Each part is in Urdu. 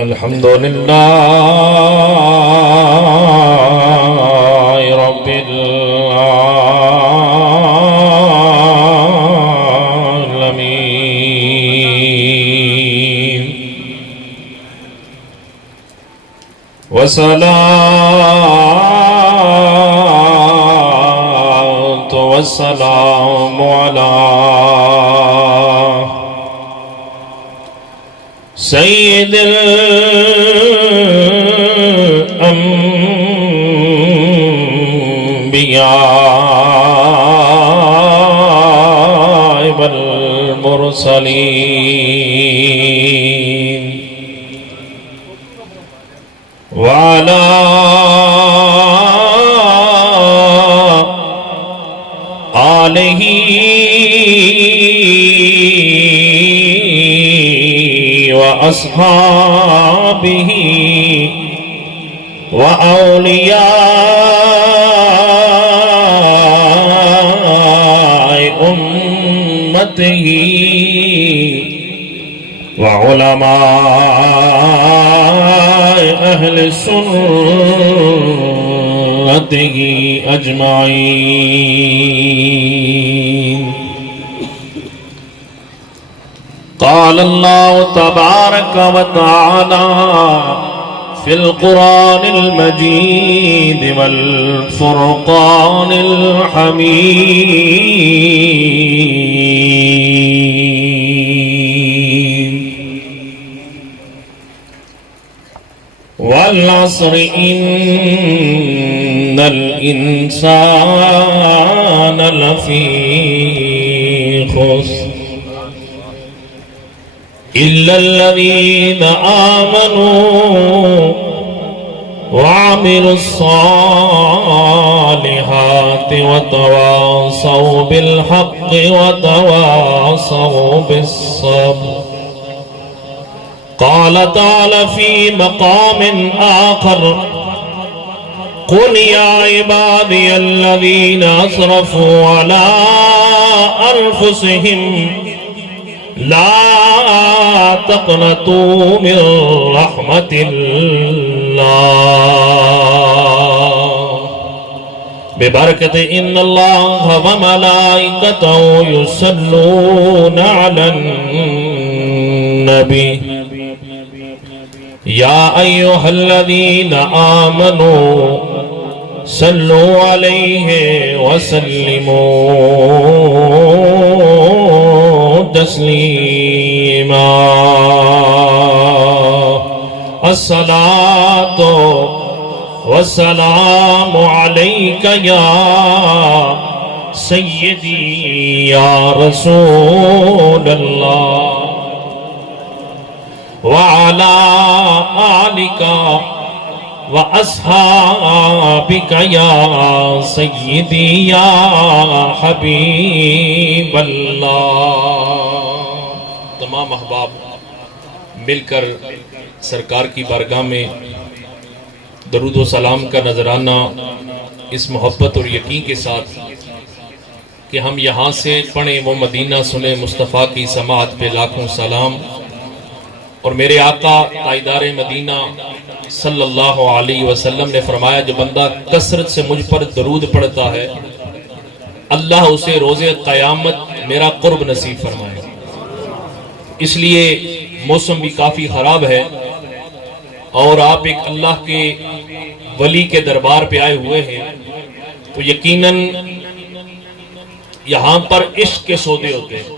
الحمد لله رب العالمين والصلاة والسلام على سید الانبیاء والمرسلین وعلى آلہ وأصحابه وأولياء أمته وعلماء أهل سنته أجمعين. قال الله تبارك وتعالى في القرآن المجيد والفرقان الحميد والعصر إن الإنسان لفي خسر إلا الذين آمنوا وعملوا الصالحات وتواصوا بالحق وتواصوا بالصبر. قال تعالى في مقام آخر: قل يا عبادي الذين أسرفوا على أنفسهم لا تقنطوا من رحمة الله ببركة إن الله وملائكته يصلون على النبي يا أيها الذين آمنوا صلوا عليه وسلموا تسليما. الصلاة والسلام عليك يا سيدي يا رسول الله وعلى آلك وَأَصْحَابِكَ يَا سَيِّدِي يَا حَبِيبَ اللَّهِ. تمام احباب مل کر سرکار کی بارگاہ میں درود و سلام کا نذرانہ اس محبت اور یقین کے ساتھ کہ ہم یہاں سے پڑھیں وہ مدینہ سنیں مصطفیٰ کی سماعت پہ لاکھوں سلام. اور میرے آقا تاجدار مدینہ صلی اللہ علیہ وسلم نے فرمایا جو بندہ کثرت سے مجھ پر درود پڑھتا ہے اللہ اسے روز قیامت میرا قرب نصیب فرمائے. اس لیے موسم بھی کافی خراب ہے اور آپ ایک اللہ کے ولی کے دربار پہ آئے ہوئے ہیں تو یقیناً یہاں پر عشق کے سودے ہوتے ہیں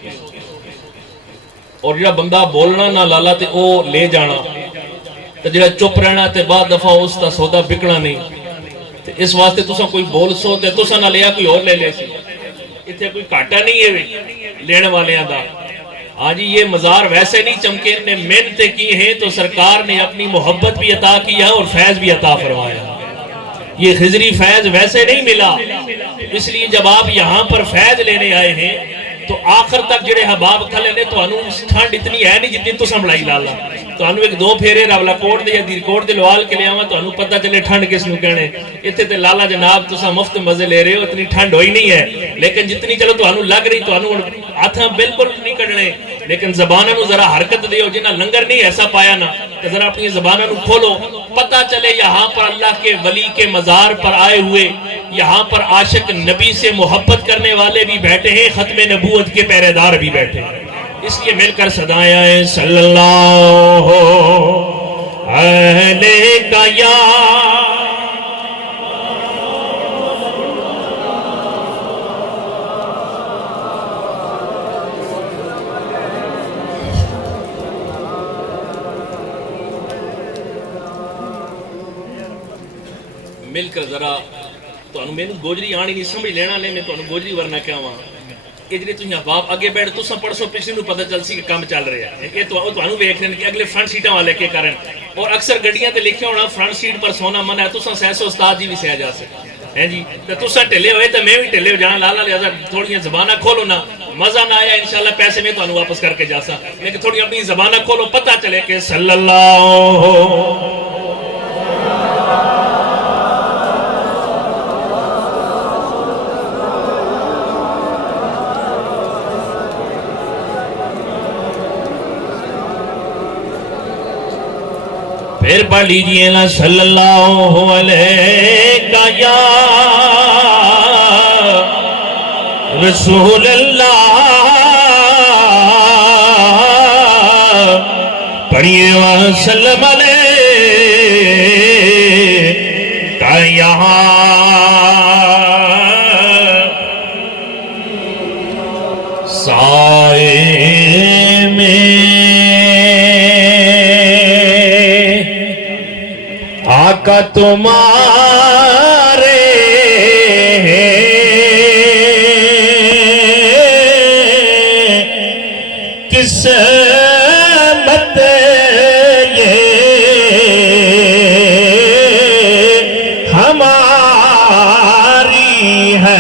اور جڑا بندہ بولنا نہ لالا تے او لے جانا تے جڑا چپ رہنا تے بعد دفعہ اس کا سودا بکنا نہیں. تے اس واسطے تساں کوئی بول سو تے تساں نہ لیا کوئی اور لے لے سی. اتنے کوئی گھاٹا نہیں ہے لینے والیاں دا. ہاں جی یہ مزار ویسے نہیں چمکے نے محنتیں کی ہیں تو سرکار نے اپنی محبت بھی عطا کیا اور فیض بھی عطا فرمایا. یہ خضری فیض ویسے نہیں ملا. اس لیے جب آپ یہاں پر فیض لینے آئے ہیں تو آخر تک جڑے حباب کھلے نے تو انہوں ٹھنڈ اتنی ہے نہیں جتنی تو سنبھلائی لالا. تو انہوں ایک دو پھیرے راولا کوٹ دے یا دیر کوٹ دے لوال کے لئے آواں تو انہوں پتہ چلے ٹھنڈ کس نو کہنے. اتنے تے لالا جناب تو سا مفت مزے لے رہے ہو اتنی ٹھنڈ ہوئی نہیں ہے لیکن جتنی چلو تو انہوں لگ رہی تو انہوں آتھاں بالکل نہیں کرنے لیکن زبانہ نو ذرا حرکت دے ہو جنہ لنگر نہیں ایسا پایا نا تو ذرا اپنی زبانوں کو کھولو، پتہ چلے یہاں پر اللہ کے ولی کے مزار پر آئے ہوئے، یہاں پر عاشق نبی سے محبت کرنے والے بھی بیٹھے ہیں، ختم نبوت کے پہرے دار بھی بیٹھے ہیں۔ اس لیے مل کر صدائیں آئیں صلی اللہ علیہ یا مل کر ذرا تو میں گوجری آنی نہیں سمجھ لینا لے میں تو گوجری ورنہ کیا ہوں یہ جی تھی باپ اگے بیٹھ تو پڑھسو پچھلی نو پتہ چل سی کہ کام چل رہا ہے یہ تو ویکھ لیں کہ اگلے فرنٹ سیٹاں والے کے کارن اور اکثر گڈیاں تے لکھے ہونا فرنٹ سیٹ پر سونا منع ہے تساں سیسو استاد جی بھی سہ جا سکتے ہیں جی تو تساں ٹھلے ہوئے تو میں بھی ٹھلے ہو جانا لالا لہذا تھوڑی زبانہ کھولو نا مزہ نہ آیا انشاءاللہ پیسے میں تو واپس کر کے جا سا لیکن تھوڑی اپنی زبانہ کھولو پتہ چلے کہ صلی اللہ پھر پڑھ لیجئے نا صلی اللہ علیہ یا رسول اللہ پڑھئے وسلم علیہ یہاں سائے آقا تمہارے قسمت یہ ہماری ہے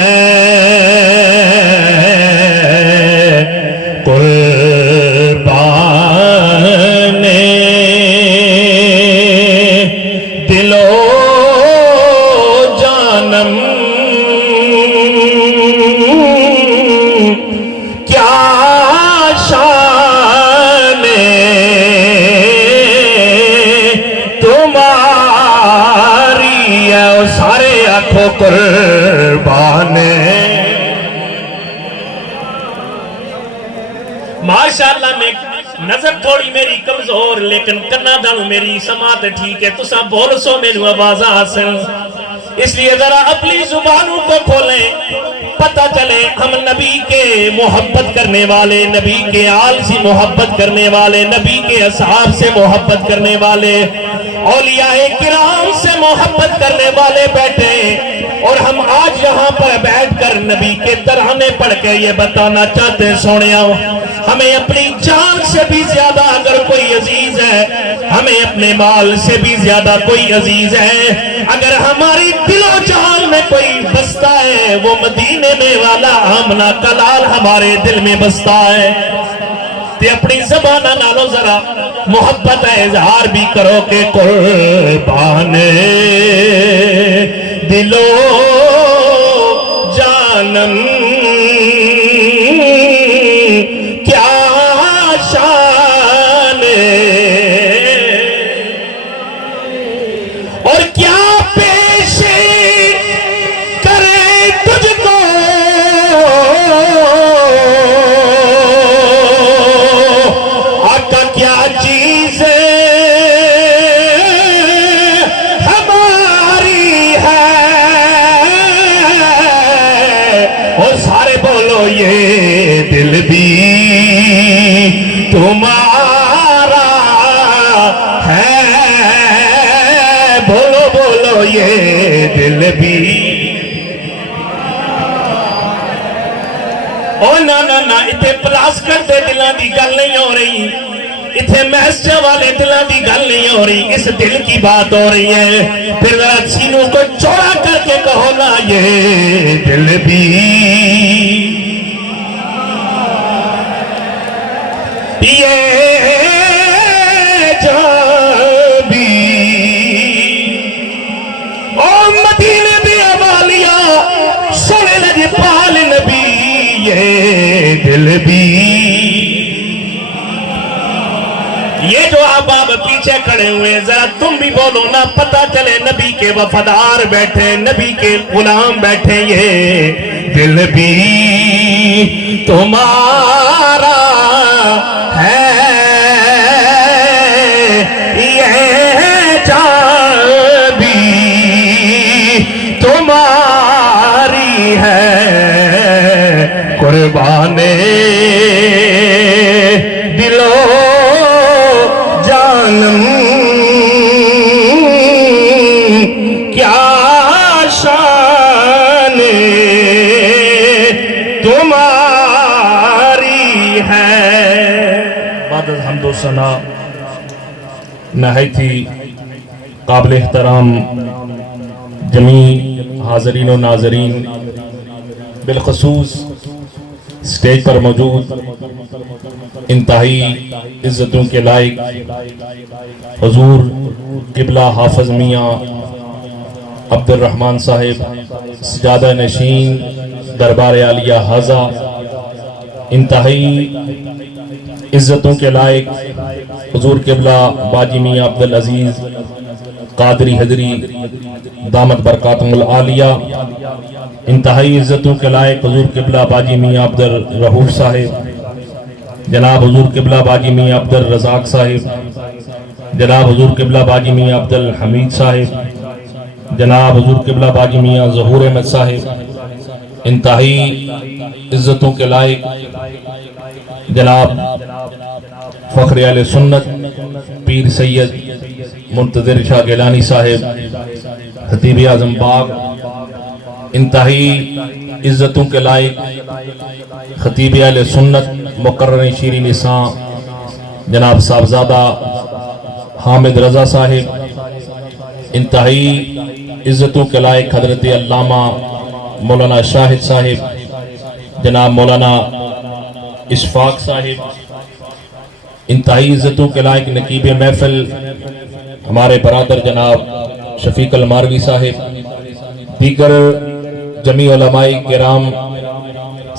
قربان ماشاءاللہ میں نظر تھوڑی میری کمزور لیکن کرنا دانو میری سماعت ٹھیک ہے تسا بول سو میرے آواز حاصل اس لیے ذرا اپنی زبانوں کو کھولیں پتہ چلے ہم نبی کے محبت کرنے والے نبی کے آل سے محبت کرنے والے نبی کے اصحاب سے محبت کرنے والے اولیاء کرام سے محبت کرنے والے بیٹھے اور ہم آج یہاں پر بیٹھ کر نبی کے ترانے پڑھ کے یہ بتانا چاہتے ہیں سونیا ہمیں اپنی جان سے بھی زیادہ اگر کوئی عزیز ہے ہمیں اپنے مال سے بھی زیادہ کوئی عزیز ہے اگر ہماری دل و جان میں کوئی بستا ہے وہ مدینے میں والا آمنہ کلال ہمارے دل میں بستا ہے تے اپنی زبانہ نالو ذرا محبت اظہار بھی کرو کہ قربان دلو جانم کیا شان اور کیا پیش کرے تجھ کو آقا کیا چیز ہماری ہے اور سارے بولو یہ دل بھی تمہارا ہے بولو بولو یہ دل بھی او نا نا نا اتھے پلاس کرتے دلان دی گل نہیں ہو رہی اتھے محسچہ والے دلان دی گل نہیں ہو رہی اس دل کی بات ہو رہی ہے پھر ذرا سینوں کو چوڑا کر کے کہو نا یہ دل بھی یہ جان بھی او مدینے بھی عمالیہ سنے لگے پال نبی یہ دل بھی یہ جو احباب پیچھے کھڑے ہوئے، ذرا تم بھی بولو نا، پتہ چلے نبی کے وفادار بیٹھے، نبی کے غلام بیٹھے، یہ دل بھی تمہارا ہے، یہ جان بھی تمہاری ہے، قربان دلو جانم کیا شان تمہاری ہے۔ بعد از حمد و ثنا نہایت ہی قابل احترام جمیع حاضرین و ناظرین، بالخصوص سٹیج پر موجود انتہائی عزتوں کے لائق حضور قبلہ حافظ میاں عبد الرحمن صاحب، سجادہ نشین دربار عالیہ حاضہ، انتہائی عزتوں کے لائق حضور قبلہ باجی میاں عبدالعزیز قادری حضری دامت برکاتہم العالیہ، انتہائی عزتوں کے لائق حضور قبلہ باجی میاں عبدالرحوف صاحب، جناب حضور قبلہ باجی میاں عبدالرزاق صاحب، جناب حضور قبلہ باجی میاں عبدالحمید صاحب، جناب حضور قبلہ باجی میاں ظہور احمد صاحب، انتہائی عزتوں کے لائق جناب فخر اہل سنت پیر سید منتظر شاہ گیلانی صاحب، خطیب اعظم باغ، انتہائی عزتوں کے لائق خطیب اہل سنت مقرر شیریں نساء جناب صاحبزادہ حامد رضا صاحب، انتہائی عزتوں کے لائق حضرت علامہ مولانا شاہد صاحب، جناب مولانا اشفاق صاحب، انتہائی عزتوں کے لائق نقیب محفل ہمارے برادر جناب شفیق الماروی صاحب، دیگر جمیع علماء کرام،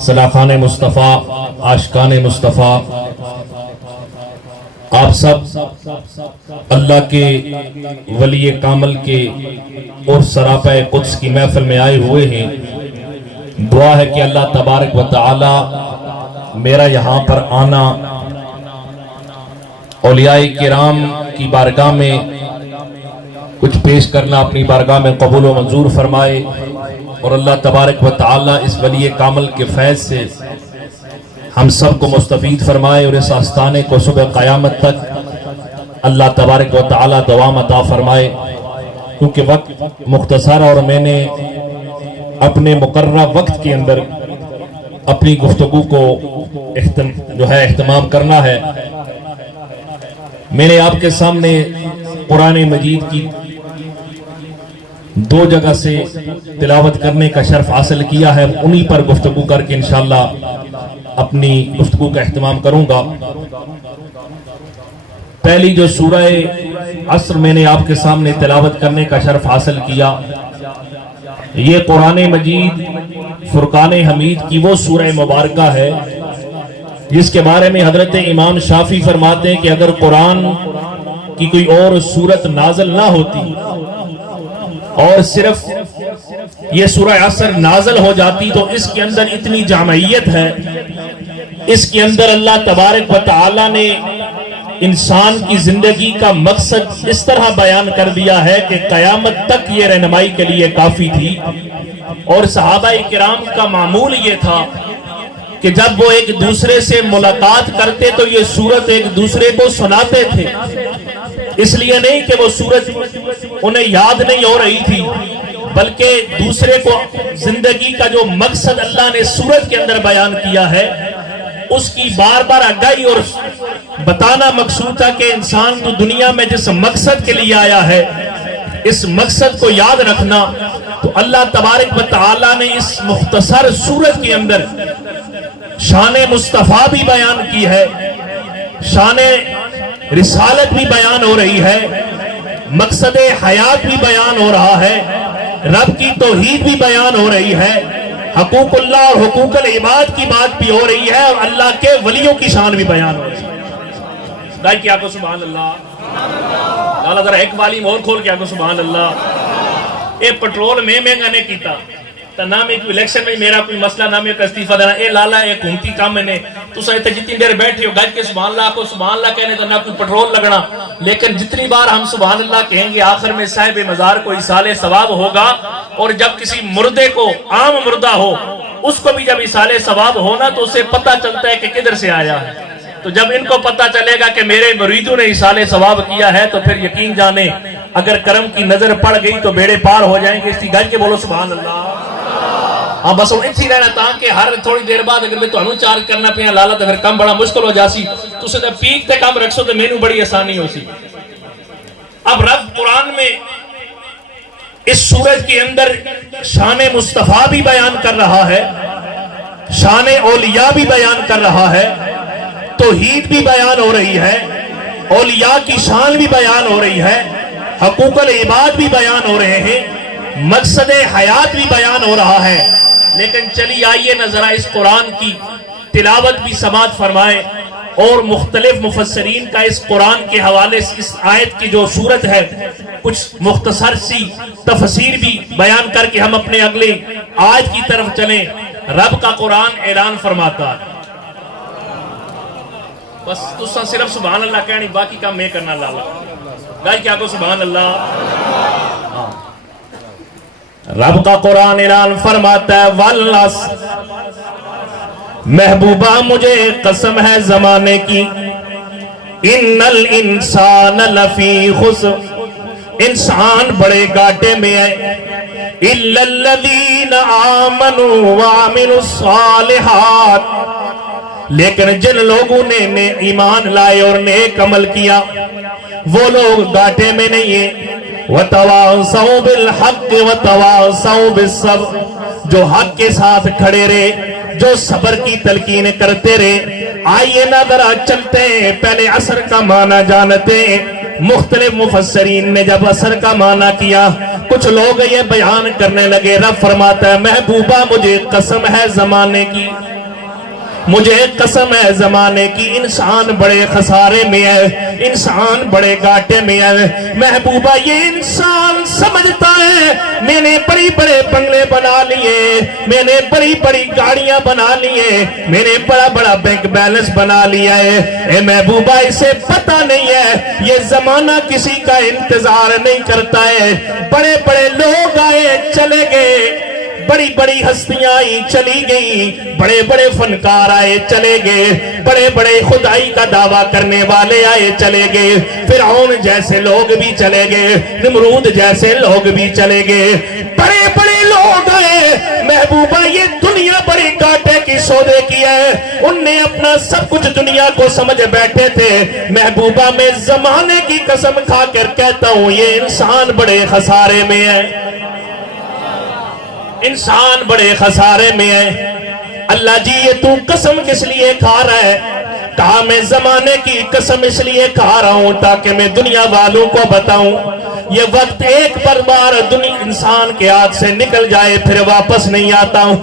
سلاخان مصطفیٰ، عاشقان مصطفیٰ، آپ سب اللہ کے ولی کامل کے اور سراپہ قدس کی محفل میں آئے ہوئے ہیں۔ دعا ہے کہ اللہ تبارک و تعالی میرا یہاں پر آنا اولیاء کرام کی بارگاہ میں کچھ پیش کرنا اپنی بارگاہ میں قبول و منظور فرمائے، اور اللہ تبارک و تعالی اس ولی کامل کے فیض سے ہم سب کو مستفید فرمائے، اور اس آستانے کو صبح قیامت تک اللہ تبارک و تعالی دوام عطا فرمائے۔ کیونکہ وقت مختصر اور میں نے اپنے مقررہ وقت کے اندر اپنی گفتگو کو اہتمام کرنا ہے، میں نے آپ کے سامنے قرآن مجید کی 2 جگہ سے تلاوت کرنے کا شرف حاصل کیا ہے، انہی پر گفتگو کر کے انشاءاللہ اپنی گفتگو کا اہتمام کروں گا۔ پہلی جو سورہ عصر میں نے آپ کے سامنے تلاوت کرنے کا شرف حاصل کیا، یہ قرآن مجید فرقان حمید کی وہ سورہ مبارکہ ہے جس کے بارے میں حضرت امام شافعی فرماتے ہیں کہ اگر قرآن کی کوئی اور سورت نازل نہ ہوتی اور صرف یہ سورہ عصر نازل ہو جاتی تو اس کے اندر اتنی جامعیت ہے، اس کے اندر اللہ تبارک و تعالی نے انسان کی زندگی کا مقصد اس طرح بیان کر دیا ہے کہ قیامت تک یہ رہنمائی کے لیے کافی تھی۔ اور صحابہ کرام کا معمول یہ تھا کہ جب وہ ایک دوسرے سے ملاقات کرتے تو یہ سورت ایک دوسرے کو سناتے تھے، اس لیے نہیں کہ وہ سورت انہیں یاد نہیں ہو رہی تھی، بلکہ دوسرے کو زندگی کا جو مقصد اللہ نے سورت کے اندر بیان کیا ہے اس کی بار بار آگاہی اور بتانا مقصود تھا کہ انسان تو دنیا میں جس مقصد کے لیے آیا ہے اس مقصد کو یاد رکھنا۔ تو اللہ تبارک و تعالی نے اس مختصر سورت کے اندر شان مصطفیٰ بھی بیان کی ہے، شان رسالت بھی بیان ہو رہی ہے، مقصد حیات بھی بیان ہو رہا ہے، رب کی توحید بھی بیان ہو رہی ہے، حقوق اللہ اور حقوق العباد کی بات بھی ہو رہی ہے، اور اللہ کے ولیوں کی شان بھی بیان ہو رہی ہے۔ گائے کیا کو سبحان اللہ. لالا ذرا ایک والی اور کھول کیا کو سبحان اللہ. اے پٹرول میں مہنگا نہیں کیتا تا نہ میں کوئی الیکشن میں میرا کوئی مسئلہ نہ میں استعفیٰ دینا. اے لالا اے حکومتی کام میں نے تو سہتے جتنی دیر بیٹھے ہو گائے کے سبحان اللہ کو سبحان اللہ کہنے تو نہ کوئی پٹرول لگنا. لیکن جتنی بار ہم سبحان اللہ کہیں گے آخر میں صاحب مزار کو ایصال ثواب ہوگا. اور جب کسی مردے کو عام مردہ ہو اس کو بھی جب ایصال ثواب ہونا تو اسے پتہ چلتا ہے کہ کدھر سے آیا ہے. تو جب ان کو پتہ چلے گا کہ میرے مریدوں نے ایصال ثواب کیا ہے تو پھر یقین جانے اگر کرم کی نظر پڑ گئی تو بیڑے پار ہو جائیں گے. اس کی گل کے بولو سبحان اللہ. ہاں بس وہ اتھی رہنا تاکہ ہر تھوڑی دیر بعد اگر میں تو انہوں چارج کرنا پیا لالا تو پھر کم بڑا مشکل ہو جاسی. تو اسے پیک تے کم رکھ سو تو مینوں بڑی آسانی ہو سی. اب رب قرآن میں اس سورج کے اندر شان مصطفیٰ بھی بیان کر رہا ہے, شان اولیاء بھی بیان کر رہا ہے, توحید بھی بیان ہو رہی ہے, اولیاء کی شان بھی بیان ہو رہی ہے, حقوق العباد بھی بیان ہو رہے ہیں, مقصد حیات بھی بیان ہو رہا ہے. لیکن چلی آئیے نظرہ اس قرآن کی تلاوت بھی سماعت فرمائے اور مختلف مفسرین کا اس قرآن کے حوالے سے اس آیت کی جو صورت ہے کچھ مختصر سی تفسیر بھی بیان کر کے ہم اپنے اگلے آیت کی طرف چلیں. رب کا قرآن اعلان فرماتا ہے, بس تسا صرف سبحان اللہ کہنی باقی کام میں کرنا لالا. گائے کیا کو سبحان اللہ. رب کا قرآن اعلان فرماتا ہے والعصر, محبوبہ مجھے قسم ہے زمانے کی, ان الانسان لفی خسر, انسان بڑے گھاٹے میں ہے, الا الذین آمنوا وعملوا الصالحات, لیکن جن لوگوں نے ایمان لائے اور نیک عمل کیا وہ لوگ گھاٹے میں نہیں ہیں. وَتَوَاصَوْا بِالْحَقِّ وَتَوَاصَوْا بِالصَّبْرِ, جو حق کے ساتھ کھڑے رہے, جو صبر کی تلقین کرتے رہے. آئیے نہ ذرا چلتے ہیں, پہلے عصر کا معنی جانتے ہیں. مختلف مفسرین نے جب عصر کا معنی کیا کچھ لوگ یہ بیان کرنے لگے. رب فرماتا ہے محبوبہ مجھے قسم ہے زمانے کی, مجھے قسم ہے زمانے کی, انسان بڑے خسارے میں ہے, انسان بڑے گھاٹے میں ہے. محبوبہ یہ انسان سمجھتا ہے میں نے بڑی بڑے بنگلے بنا لیے, میں نے بڑی بڑی گاڑیاں بنا لیے, میں نے بڑا بڑا بینک بیلنس بنا لیا ہے. اے محبوبہ اسے پتہ نہیں ہے یہ زمانہ کسی کا انتظار نہیں کرتا ہے. بڑے بڑے لوگ آئے چلے گئے, بڑی بڑی ہستیاں آئی چلی گئی, بڑے بڑے فنکار آئے چلے گئے, بڑے بڑے خدائی کا دعویٰ کرنے والے آئے چلے گئے, فرعون جیسے لوگ بھی چلے گئے, نمرود جیسے لوگ بھی چلے گئے, بڑے بڑے لوگ آئے. محبوبہ یہ دنیا بڑی گھاٹے کی سودے کی ہے, ان نے اپنا سب کچھ دنیا کو سمجھ بیٹھے تھے. محبوبہ میں زمانے کی قسم کھا کر کہتا ہوں یہ انسان بڑے خسارے میں ہے, انسان بڑے خسارے میں ہے. اللہ جی یہ تو قسم کس لیے کھا رہا ہے؟ کہا میں زمانے کی قسم اس لیے کھا رہا ہوں تاکہ میں دنیا والوں کو بتاؤں یہ وقت ایک بار دنیا انسان کے ہاتھ سے نکل جائے پھر واپس نہیں آتا ہوں.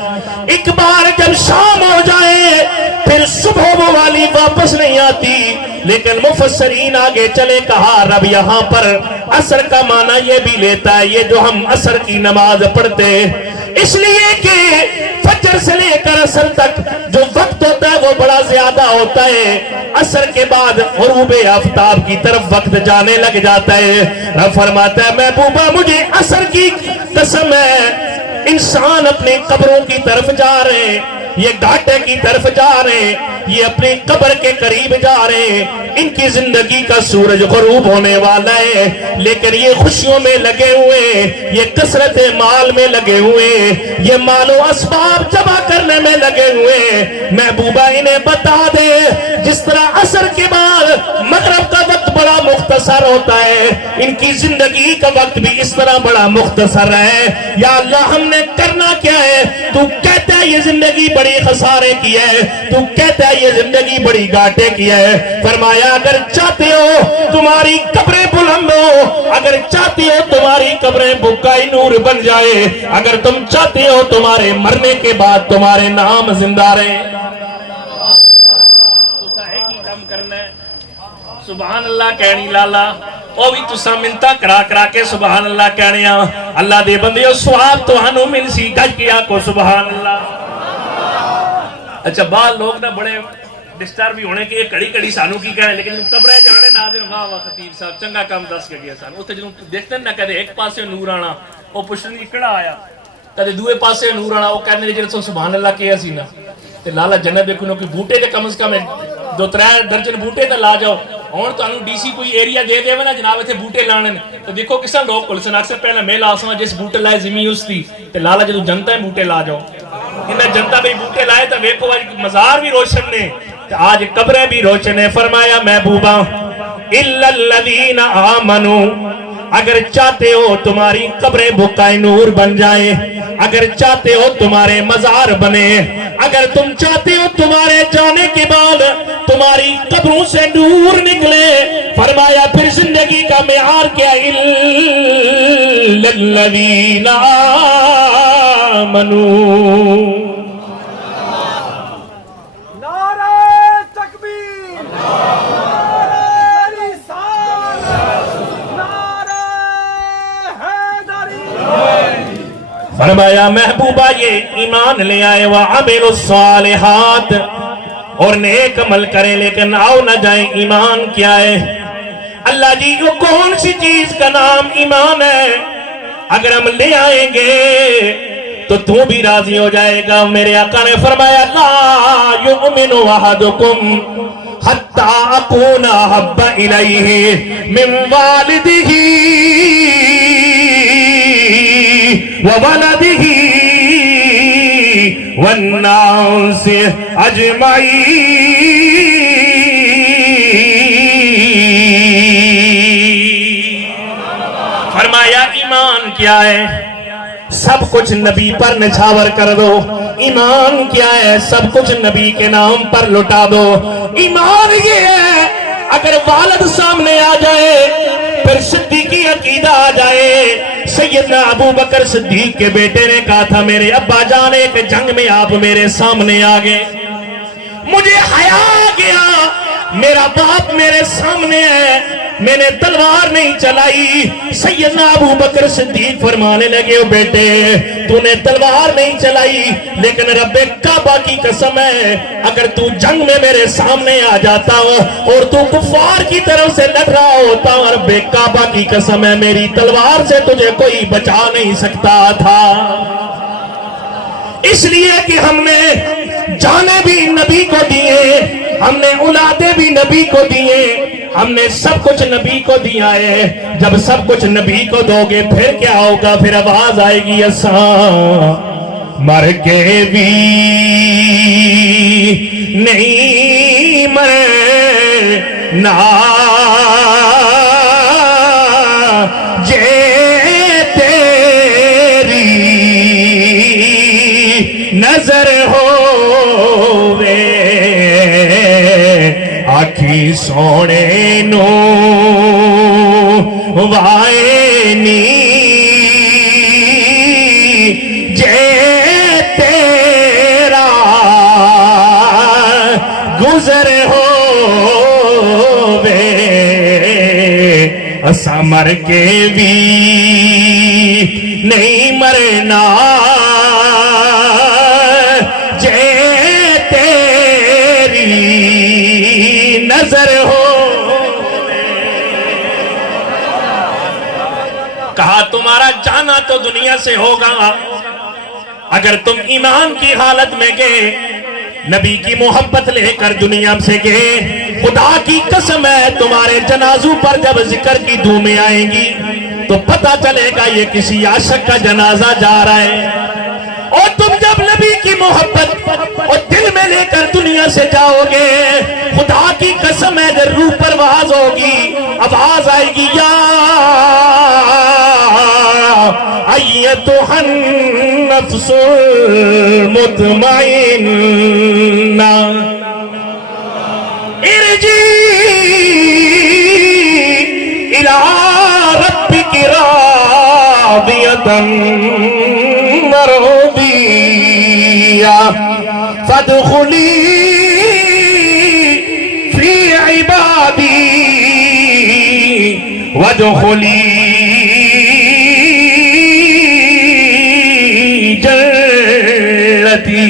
ایک بار جب شام ہو جائے پھر صبح وہ والی واپس نہیں آتی. لیکن مفسرین آگے چلے کہا رب یہاں پر عصر کا معنی یہ بھی لیتا ہے یہ جو ہم عصر کی نماز پڑھتے ہیں, اس لیے کہ فجر سے لے کر عصر تک جو وقت ہوتا ہے وہ بڑا زیادہ ہوتا ہے. عصر کے بعد غروب آفتاب کی طرف وقت جانے لگ جاتا ہے. رب فرماتا ہے محبوبہ مجھے عصر کی قسم ہے, انسان اپنی قبروں کی طرف جا رہے ہیں, یہ گھاٹے کی طرف جا رہے ہیں, یہ اپنی قبر کے قریب جا رہے ہیں. ان کی زندگی کا سورج غروب ہونے والا ہے لیکن یہ خوشیوں میں لگے ہوئے, یہ کثرت مال میں لگے ہوئے, یہ مال و اسباب جمع کرنے میں لگے ہوئے. محبوبہ انہیں بتا دے جس طرح عصر کے بعد مغرب کا وقت بڑا مختصر ہوتا ہے ان کی زندگی کا وقت بھی اس طرح بڑا مختصر ہے. یا اللہ ہم نے کرنا کیا ہے؟ تو کہتا ہے یہ زندگی بڑی خسارے کی ہے, تو کہتا ہے یہ زندگی بڑی گھاٹے کی ہے. فرمایا اگر چاہتے ہو تمہاری قبریں بلند ہو, اگر چاہتے ہو تمہاری قبریں بکائی نور بن جائے, اگر تم چاہتے ہو تمہارے مرنے کے بعد تمہارے نام زندہ رہے, تو ایک ہی کام کرنا ہے سبحان اللہ کہنی لالا او بھی تسا منتا کرا کرا کے سبحان اللہ کہنے اللہ دے بندے سواب تو ہنو مل سی گج کیا کو سبحان اللہ. اچھا بعض لوگ نا بڑے ڈسٹرب بھی ہونے کہ یہ کڑی کڑی سانو کی کہنے لیکن قبرے جانے ناظر واہ واہ خطیب صاحب چنگا کام دس کے گیا سانو اتنے جنہوں دیکھتے ہیں نا کہتے ایک پاسے نور آنا وہ پشتنی اکڑا آیا کہتے دوے پاسے نور آنا وہ کہنے لئے جنہوں سبحان اللہ کیا سی نا تے لالا جنت دیکھو کہ بوٹے دے کم از کم 2-3 درجن بوٹے تے لا جاؤ اور تو انہوں ڈی سی کوئی ایریا دے دے نا جناب تھے بوٹے لانے تو دیکھو کسا لوگ کلسن اکثر پہلا میں لاسا جس بوٹے لائے زمین اس تھی تے لالا جدو جنتا ہے بوٹے لا جاؤ انہیں جنتا بھی بوٹے لائے تو ویکھو آج مزار بھی روشن نے آج قبریں بھی روشن ہے. فرمایا محبوبہ اِلَّا الَّذِينَ آمَنُوا اگر چاہتے ہو تمہاری قبریں بکائے نور بن جائیں اگر چاہتے ہو تمہارے مزار بنے اگر تم چاہتے ہو تمہارے جانے کے بعد تمہاری قبروں سے نور نکلے فرمایا پھر زندگی کا معیار کیا اِلَّا الَّذِينَ آمَنُوا فرمایا محبوبہ یہ ایمان لے آئے وَعَمِلُوا الصَّالِحَاتِ اور نیک عمل کریں لیکن آؤ نہ جائیں ایمان کیا ہے اللہ جی وہ کون سی چیز کا نام ایمان ہے اگر ہم لے آئیں گے تو بھی راضی ہو جائے گا. میرے آقا نے فرمایا لا يؤمن أحدكم حتى أكون أحب إليه من والده وولده والناس اجمعین. فرمایا ایمان کیا ہے سب کچھ نبی پر نچھاور کر دو. ایمان کیا ہے سب کچھ نبی کے نام پر لٹا دو. ایمان یہ ہے اگر والد سامنے آ جائے پھر صدیقی عقیدہ آ جائے. سیدنا ابو بکر صدیق کے بیٹے نے کہا تھا میرے ابا جان ایک جنگ میں آپ میرے سامنے آگے مجھے حیا آ گیا میرا باپ میرے سامنے ہے میں نے تلوار نہیں چلائی. سیدنا ابو بکر صدیق فرمانے لگے او بیٹے تو نے تلوار نہیں چلائی لیکن رب کعبہ کی قسم ہے اگر تو جنگ میں میرے سامنے آ جاتا ہو اور تو کفار کی طرف سے لڑ رہا ہوتا اور رب کعبہ کی قسم ہے میری تلوار سے تجھے کوئی بچا نہیں سکتا تھا. اس لیے کہ ہم نے جانے بھی نبی کو دیے ہم نے اولادیں بھی نبی کو دیے ہم نے سب کچھ نبی کو دیا ہے. جب سب کچھ نبی کو دو گے پھر کیا ہوگا پھر آواز آئے گی اساں مر کے بھی نہیں مرنا جے تیری نظر ہووے آکھی سونے نو وائنی جے تیرا گزر ہووے اسا مر کے بھی نہیں مرنا نظر ہو. کہا تمہارا جانا تو دنیا سے ہوگا اگر تم ایمان کی حالت میں گئے نبی کی محبت لے کر دنیا سے گئے خدا کی قسم ہے تمہارے جنازوں پر جب ذکر کی دھومیں آئیں گی تو پتہ چلے گا یہ کسی عاشق کا جنازہ جا رہا ہے. اور تم جب نبی کی محبت اور دل میں لے کر دنیا سے جاؤ گے خدا کی قسم ہے جب روح پرواز ہوگی آواز آئے گی یا ایتھا النفس المطمئنہ ارجعی الی ربک راضیۃ مرضیہ فادخلی فی عبادی وَادْخُلِي جنتی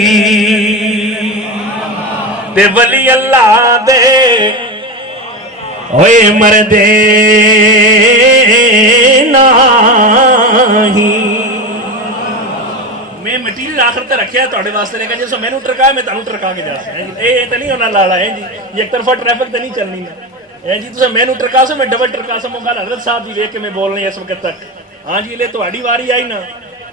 تے ولی اللہ دے اوے مردے ناہی میں مٹیریل آخر تے رکھیا ہے توڑے واسطے لے گا جیسا میں نے ٹرکا ہے میں تانوں ٹرکا کے جا سکتا اے تو نہیں ہونا لالا ہے جی یہ ایک طرفہ ٹریفک تے نہیں چلنی ہے جی تو میں نے ٹرکا سے میں ڈبل ٹرکا سے مونگا حضرت صاحب جی دیکھ کے میں بول رہی اس وقت تک ہاں جی لے تو اڑی واری آئی نا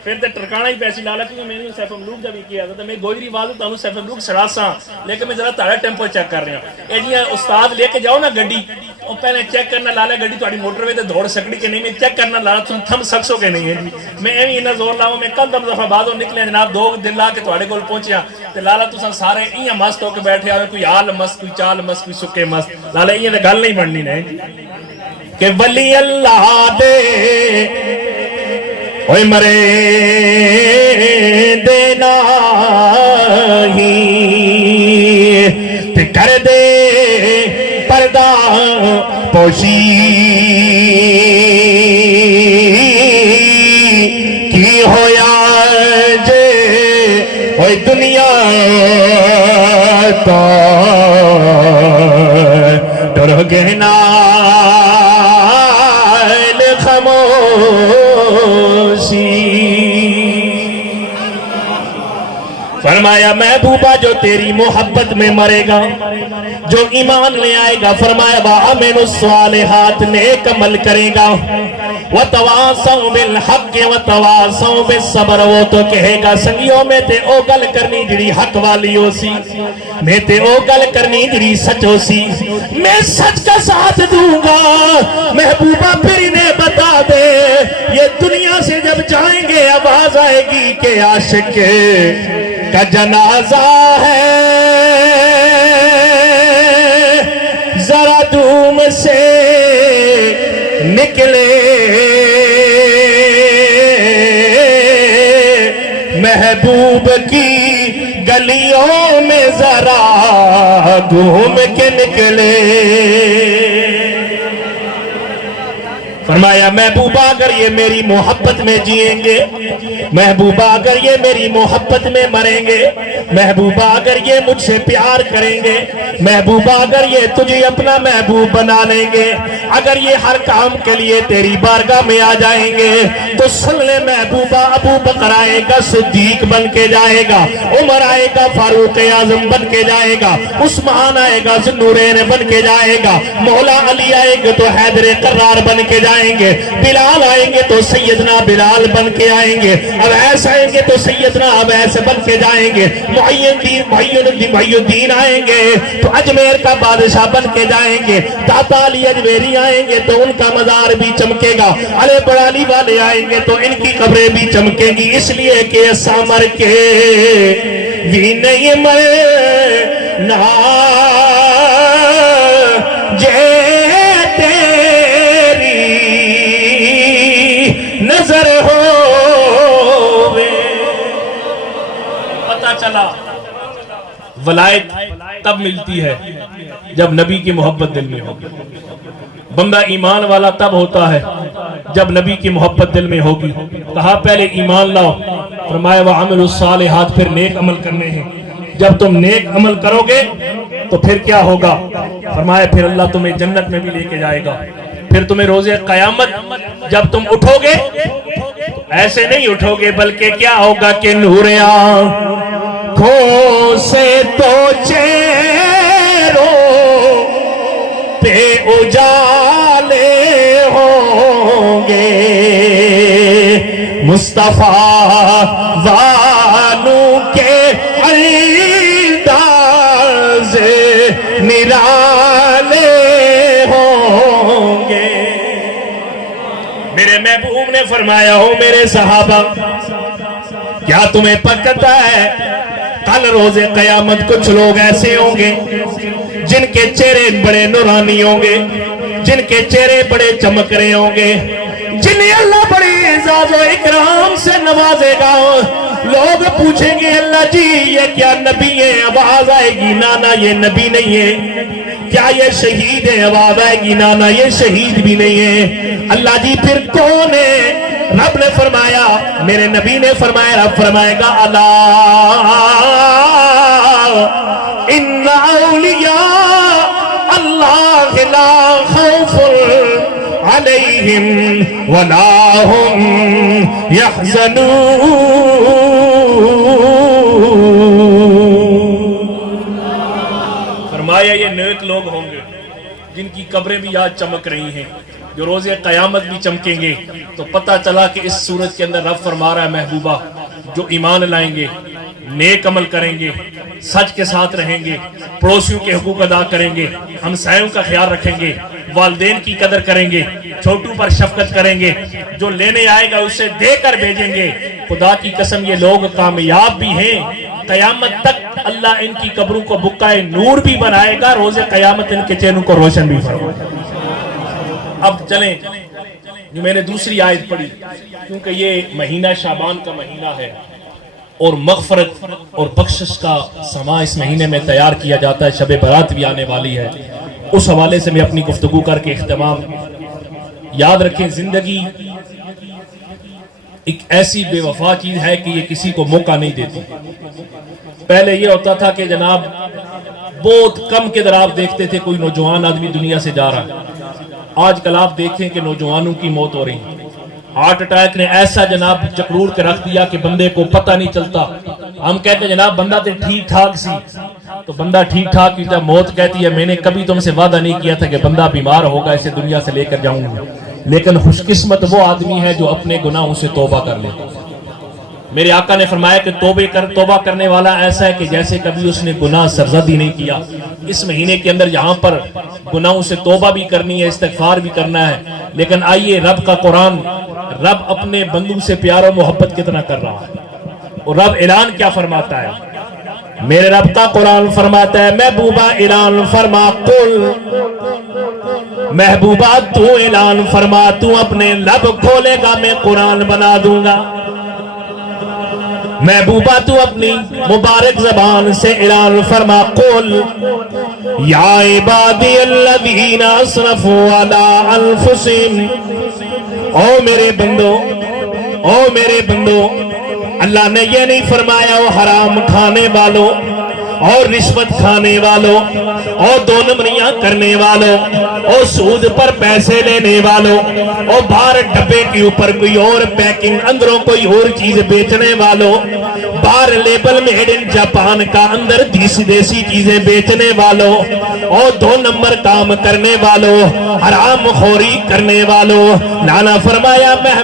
پھر تے ٹرکانا ہی پیسی لالا کیونکہ میں نے سیف ملوک جب کیا تھا میں گوئی رواز ہوتا ہوں سیف ملوک سڑاساں لیکن میں ذرا تاڑا ٹیمپو چیک کر رہا ہوں اے جی استاد لے کے جاؤ نا گڈی وہ پہلے چیک کرنا لالا گڈی تھوڑی موٹر وے تے دوڑ سکڑی کہ نہیں میں چیک کرنا لالا تم تھم سکسو کہ نہیں ہے جی میں ایویں انہاں زور لاؤں میں کل دفعہ بعدوں نکلے جناب 2 دن لا کے تھوڑے کول پہنچیا تے لالا تساں سارے ایاں مست ہو کے بیٹھے آوے کوئی حال مست کوئی چال مست کوئی سکے مست لالا ایاں تے گل نہیں بننی نے کہ ولی اللہ دے اوے مرے دینا ہی تے کر دے پردہ پوشی کی ہویا جے اوے دنیا تو ڈر گہنا فرمایا محبوبہ جو تیری محبت میں مرے گا جو ایمان لے آئے گا فرمایا وَعَمِلُ الصَّالِحَاتِ نیک عمل کرے گا وَتَوَاصَوْا بِالْحَقِّ وَتَوَاصَوْا بِالصَّبْرِ وہ تو کہے گا سنگیوں میں تے او گل کرنی جڑی حق والی ہو سی میں تے او گل کرنی جڑی سچ ہو سی میں سچ کا ساتھ دوں گا محبوبہ پھر انہیں بتا دے یہ دنیا سے جب جائیں گے آواز آئے گی کہ عاشق کا جنازہ ہے ذرا دھوم سے نکلے محبوب کی گلیوں میں ذرا گھوم کے نکلے فرمایا محبوبہ اگر یہ میری محبت میں جئیں گے محبوبہ اگر یہ میری محبت میں مریں گے محبوبہ اگر یہ مجھ سے پیار کریں گے محبوبہ اگر یہ تجھے اپنا محبوب بنا لیں گے اگر یہ ہر کام کے لیے تیری بارگاہ میں آ جائیں گے تو سن لے محبوبہ ابو بکر آئے گا صدیق بن کے جائے گا عمر آئے گا فاروق اعظم بن کے جائے گا عثمان آئے گا ذوالنورین بن کے جائے گا مولا علی آئے گا تو حیدر قرار بن کے جائے گے بلال آئیں گے تو سیدنا بلال بن کے آئیں گے اویس آئیں گے تو سیدنا اویس بن کے جائیں گے محی الدین آئیں گے تو اجمیر کا بادشاہ بن کے جائیں گے داتا علی اجمیری آئیں گے تو ان کا مزار بھی چمکے گا علی بڑالی والے آئیں گے تو ان کی قبریں بھی چمکیں گی اس لیے کہ ایسا مر کے بھی نہیں مرنا جے نظر ہووے پتہ چلا ولایت تب ملتی ہے جب نبی کی محبت دل میں ہوگی بندہ ایمان والا تب ہوتا ہے جب نبی کی محبت دل میں ہوگی کہا پہلے ایمان لاؤ فرمایا وَعَمِلُ الصَّالِحَاتِ پھر نیک عمل کرنے ہیں جب تم نیک عمل کرو گے تو پھر کیا ہوگا فرمایا پھر اللہ تمہیں جنت میں بھی لے کے جائے گا پھر تمہیں روز قیامت جب تم اٹھو گے ایسے نہیں اٹھو گے بلکہ کیا ہوگا کہ نور آنکھوں سے تو چہروں پہ اجالے ہوں گے مصطفیٰ والوں کے انداز نرالے ہوں گے میرے محبوب نے فرمایا ہو میرے صحابہ کیا تمہیں پکتا ہے کل روز قیامت کچھ لوگ ایسے ہوں گے جن کے چہرے بڑے نورانی ہوں گے جن کے چہرے بڑے چمک رہے ہوں گے جنہیں اللہ بڑی عزت و اکرام سے نوازے گا لوگ پوچھیں گے اللہ جی یہ کیا نبی ہے آواز آئے گی، نانا یہ نبی نہیں ہے، کیا یہ شہید ہے آواز آئے گی، نانا یہ شہید بھی نہیں ہے۔ اللہ جی پھر کون ہے؟ رب نے فرمایا، میرے نبی نے فرمایا، رب فرمائے گا الا ان اولیاء اللہ لا خوف علیہم ولا ہم یحزنون۔ فرمایا یہ نیک لوگ ہوں گے جن کی قبریں بھی آج چمک رہی ہیں، جو روز قیامت بھی چمکیں گے۔ تو پتہ چلا کہ اس صورت کے اندر رب فرما رہا ہے محبوبہ جو ایمان لائیں گے، نیک عمل کریں گے، سچ کے ساتھ رہیں گے، پڑوسیوں کے حقوق ادا کریں گے، ہمسایوں کا خیال رکھیں گے، والدین کی قدر کریں گے، چھوٹوں پر شفقت کریں گے، جو لینے آئے گا اسے دے کر بھیجیں گے۔ خدا کی قسم یہ لوگ کامیاب بھی ہیں، قیامت تک اللہ ان کی قبروں کو بقعہ نور بھی بنائے گا، روز قیامت ان کے چہروں کو روشن بھی فرمائے گا۔ اب چلیں جو میں نے دوسری آیت پڑھی، کیونکہ یہ مہینہ شعبان کا مہینہ ہے اور مغفرت اور بخشش کا سما اس مہینے میں تیار کیا جاتا ہے، شب برات بھی آنے والی ہے، اس حوالے سے میں اپنی گفتگو کر کے اختتام۔ یاد رکھیں زندگی ایک ایسی بے وفا چیز ہے کہ یہ کسی کو موقع نہیں دیتی۔ پہلے یہ ہوتا تھا کہ جناب بہت کم کے در آپ دیکھتے تھے کوئی نوجوان آدمی دنیا سے جا رہا ہے، آج کل آپ دیکھیں کہ نوجوانوں کی موت ہو رہی ہے۔ ہارٹ اٹیک نے ایسا جناب چکرور کے رکھ دیا کہ بندے کو پتہ نہیں چلتا۔ ہم کہتے ہیں جناب بندہ تے ٹھیک ٹھاک سی، تو بندہ ٹھیک ٹھاک کیتا، موت کہتی ہے میں نے کبھی تم سے وعدہ نہیں کیا تھا کہ بندہ بیمار ہوگا اسے دنیا سے لے کر جاؤں گا۔ لیکن خوش قسمت وہ آدمی ہے جو اپنے گناہوں سے توبہ کر لے۔ میرے آقا نے فرمایا کہ توبہ کرنے والا ایسا ہے کہ جیسے کبھی اس نے گناہ سرزد ہی نہیں کیا۔ اس مہینے کے اندر یہاں پر گناہوں سے توبہ بھی کرنی ہے، استغفار بھی کرنا ہے، لیکن آئیے رب کا قرآن، رب اپنے بندوں سے پیار و محبت کتنا کر رہا ہے، اور رب اعلان کیا فرماتا ہے؟ میرے رب کا قرآن فرماتا ہے محبوبہ اعلان فرما، قل محبوبہ تو اعلان فرما، تو اپنے لب کھولے گا میں قرآن بنا دوں گا۔ محبوبہ تو اپنی مبارک زبان سے اعلان فرما، قل یا عبادی الذین اسرفوا علی انفسہم، او میرے بندو، اللہ نے یہ نہیں فرمایا وہ حرام کھانے والوں اور رشوت کھانے والوں اور دو نمبریاں کرنے والوں اور سود پر پیسے لینے والوں اور باہر ڈبے کے اوپر کوئی اور پیکنگ اندروں کوئی اور چیز بیچنے والوں، باہر لیبل میڈ ان جاپان کا اندر دیسی چیزیں بیچنے والوں اور دو نمبر کام کرنے والوں، حرام خوری کرنے والوں۔ لانا فرمایا میں